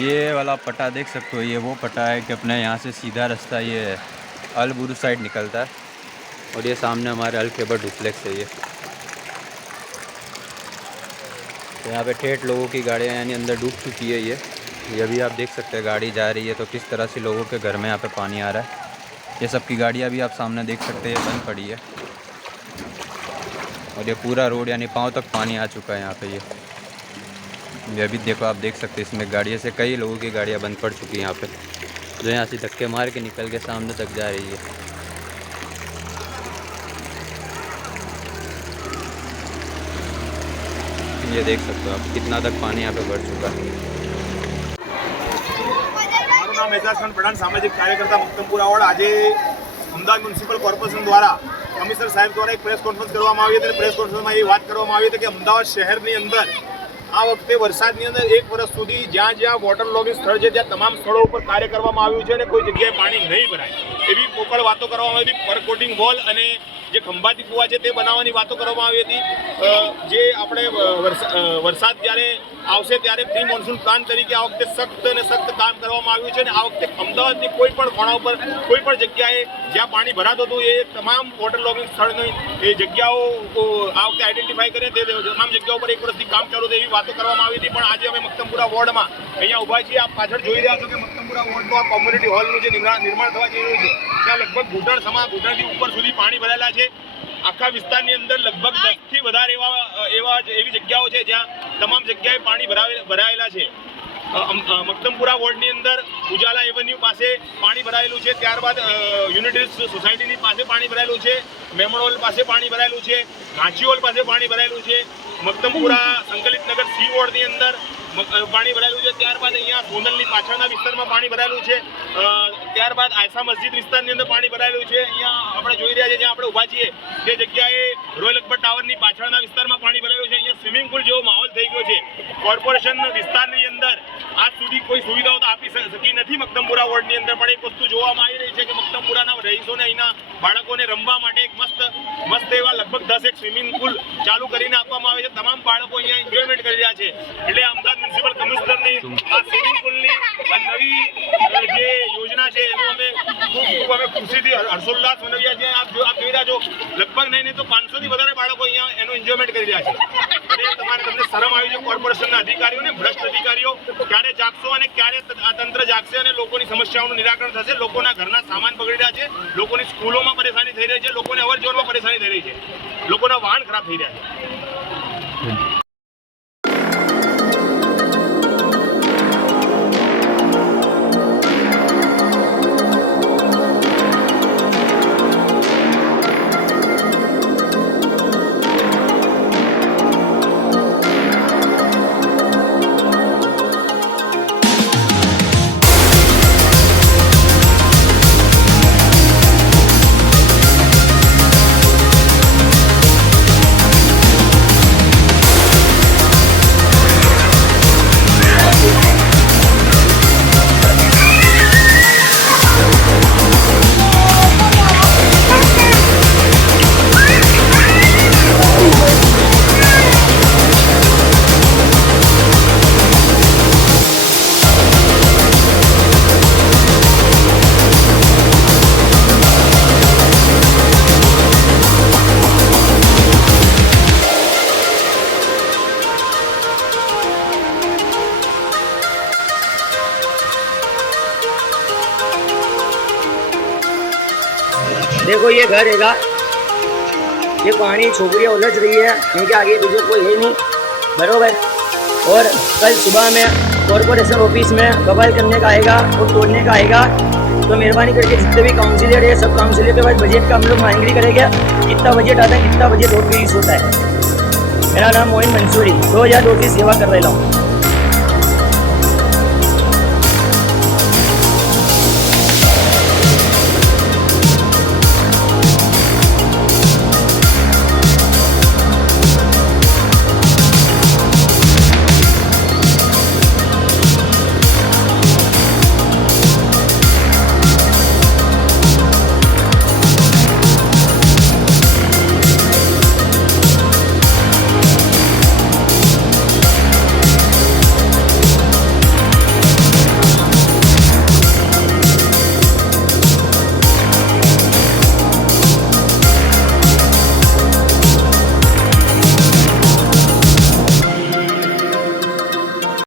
ये वाला पट्टा देख सकते हो, ये वो पट्टा है कि अपने यहाँ से सीधा रास्ता ये अल बुरुज साइड निकलता है और ये सामने हमारे अल खैबर डुप्लेक्स है। ये तो यहाँ पे ठेठ लोगों की गाड़ियाँ यानी अंदर डूब चुकी है। ये अभी आप देख सकते हैं गाड़ी जा रही है तो किस तरह से लोगों के घर में यहाँ पे पानी आ रहा है। ये सब की गाड़ियाँ भी आप सामने देख सकते हैं बंद पड़ी है और ये पूरा रोड यानी पाँव तक पानी आ चुका है यहाँ पे। ये अभी देखो आप देख सकते हैं इसमें गाड़ियों से कई लोगों की गाड़ियाँ बंद पड़ चुकी हैं यहाँ पे, जो यहाँ से धक्के मार के निकल के सामने तक जा रही है। ये देख सकते हो आप कितना तक पानी यहाँ पे बढ़ चुका है। મારું નામ એજાજ ખાન પઠાણ, સામાજિક કાર્યકર્તા મક્તમપુરા વોર્ડ। આજે અમદાવાદ મ્યુનિસિપલ કોર્પોરેશન દ્વારા કમિશનર સાહેબ દ્વારા એક પ્રેસ કોન્ફરન્સ કરવામાં આવી હતી। પ્રેસ કોન્ફરન્સમાં એ વાત કરવામાં આવી હતી કે અમદાવાદ શહેરની અંદર આ વખતે વરસાદની અંદર 1 વર્ષ સુધી જ્યાં જ્યાં વોટર લોગિંગ સ્થળ છે ત્યાં તમામ સ્થળો ઉપર કાર્ય કરવામાં આવ્યું છે અને કોઈ જગ્યાએ પાણી નહીં ભરાય એવી પોકળ વાતો કરવામાં આવી હતી। પરકોટિંગ વોલ અને જે ખંભાતી કુવા છે તે બનાવવાની વાતો કરવામાં આવી હતી। જે આપણે વરસાદ જ્યારે આવશે ત્યારે પ્રી મોન્સૂન પ્લાન તરીકે આ વખતે સખ્ત અને સખ્ત કામ કરવામાં આવ્યું છે અને આ વખતે અમદાવાદની કોઈ પણ ખૂણા ઉપર કોઈ પણ જગ્યાએ જ્યાં પાણી ભરાતું હતું એ તમામ વોટર લોગિંગ સ્થળની એ જગ્યાઓ આ વખતે આઈડેન્ટિફાઈ કરીને તે તમામ જગ્યાઓ પર 1 વર્ષથી કામ ચાલુ એવી વાતો કરવામાં આવી હતી। પણ આજે અમે મક્તમપુરા વોર્ડમાં અહીંયા ઊભા છીએ। આપ પાછળ જોઈ રહ્યા છો કે મક્તમપુરા વોર્ડનું આ કોમ્યુનિટી હોલનું જે નિર્માણ થવા જઈ રહ્યું છે ત્યાં લગભગ ઘૂંટણથી ઉપર સુધી પાણી ભરાયેલા છે। આખા વિસ્તારની અંદર લગભગ 10 થી વધારે એવી જગ્યાઓ છે જ્યાં તમામ જગ્યાએ પાણી ભરાયેલા છે। મક્તમપુરા વોર્ડની અંદર ઉજાલા એવન્યુ પાસે પાણી ભરાયેલું છે, ત્યારબાદ યુનિટી સોસાયટીની પાસે પાણી ભરાયેલું છે, મેમણ હોલ પાસે પાણી ભરાયેલું છે, ઘાંચી હોલ પાસે પાણી ભરાયેલું છે, મક્તમપુરા સંકલિત નગર સી વોર્ડની અંદર પાણી ભરાયેલું છે, ત્યારબાદ અહીંયા સોનલની પાછળના વિસ્તારમાં પાણી ભરાયેલું છે, ત્યારબાદ આયસા મસ્જિદ વિસ્તારની અંદર પાણી ભરાયેલું છે। અહીંયા આપણે જોઈ રહ્યા છીએ જ્યાં આપણે ઊભા છીએ તે જગ્યાએ રોયલ અકબર ટાવરની પાછળના વિસ્તારમાં પાણી ભરાયેલું છે। અહીંયા સ્વિમિંગ પુલ જેવો માહોલ થઈ ગયો છે। કોર્પોરેશન વિસ્તારની અંદર આજ સુધી કોઈ સુવિધાઓ તો આપી શકી નથી મક્તમપુરા વોર્ડની અંદર, પણ એક વસ્તુ જોવામાં આવી રહી છે કે મક્તમપુરાના રહીશોને અહીંના બાળકોને રમવા માટે એક મસ્ત એવા લગભગ 10 સ્વિમિંગ પુલ ચાલુ કરીને આપવામાં આવે છે। તમામ બાળકો અહીંયા એન્જોયમેન્ટ કરી રહ્યા છે। એટલે અમદાવાદ મ્યુનિસિપલ કમિશનરની આ સ્વિમિંગ પુલની નવી જે યોજના છે એનું અમે ખૂબ ખુશીથી હર્ષોલ્લાસ મનાવ્યા છે। આપ જોઈ રહ્યા છો લગભગ નહીં તો 500 થી વધારે બાળકો અહીંયા એનું એન્જોયમેન્ટ કરી રહ્યા છે। તમને શરમ આવી છે કોર્પોરેશનના અધિકારીઓને, ભ્રષ્ટ અધિકારીઓ? ક્યારે જાગશો અને ક્યારે આ તંત્ર જાગશે અને લોકોની સમસ્યાઓનું નિરાકરણ થશે? લોકોના ઘરના સામાન બગડી રહ્યા છે, લોકોની સ્કૂલોમાં પરેશાની થઈ રહી છે, લોકોને અવરજવરમાં પરેશાની થઈ રહી છે, લોકોના વાહન ખરાબ થઈ રહ્યા છે। देखो ये घर हैगा, ये पानी छोकरियाँ उलझ रही है, इनके आगे पीछे कोई है नहीं, बरोबर। और कल सुबह में कॉर्पोरेशन ऑफिस में बवाल करने का आएगा और तोड़ने का आएगा। तो मेहरबानी करके जितने भी काउंसिलर है सब काउंसिलर के बाद बजट का हम लोग मांगनी करेंगे, कितना बजट आता है, कितना बजट रोड पे यूज होता है। मेरा नाम मोइन मंसूरी 2002 की सेवा कर रहा हूँ।